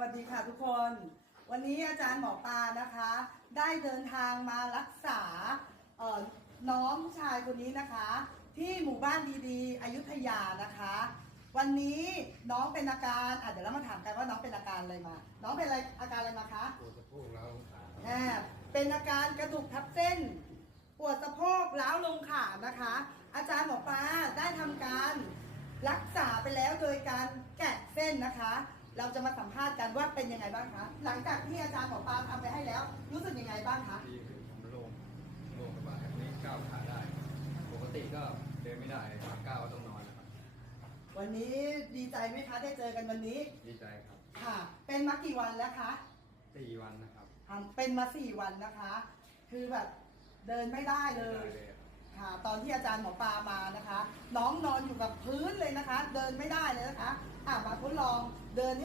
วัสดีค่ะทุกคน วันนี้อาจารย์หมอปลานะคะ ได้เดินทางมารักษาเอ่อน้องชายคนนี้นะคะ ที่หมู่บ้านดีๆ อยุธยานะคะ วันนี้น้องเป็นอาการอะเดี๋ยวเรามาถามกันว่าน้องเป็นอาการอะไรมา น้องเป็นอะไรอาการอะไรมาคะปวดสะโพกแล้วขาอ่าเป็นอาการกระดูกทับเส้น ปวดสะโพกล้าวลงขานะคะ อาจารย์หมอปลาได้ทำการรักษาไปแล้วโดยการแกะเส้นนะคะ เราจะมาสัมภาษณ์กันว่าเป็นยังไงบ้างคะ หลังจากที่อาจารย์หมอปลาทำไปให้แล้ว รู้สึกยังไงบ้างคะดีขึ้นผมโล่งโล่งสบายอันนี้ก้าวขาได้ ปกติก็เดินไม่ได้ขาก้าวก็ต้องนอนนะครับ วันนี้ดีใจไหมคะได้เจอกันวันนี้ ดีใจครับค่ะ เป็นมากี่วันแล้วคะสี่วันนะครับทำเป็นมาสี่วันนะคะ คือแบบเดินไม่ได้เลได้ย เลยครับค่ะตอนที่อาจารย์หมอปลามานะคะ น้องนอนอยู่กับพื้นเลยนะคะ เดินไม่ได้เลยนะคะอะมาทดลองเดินให้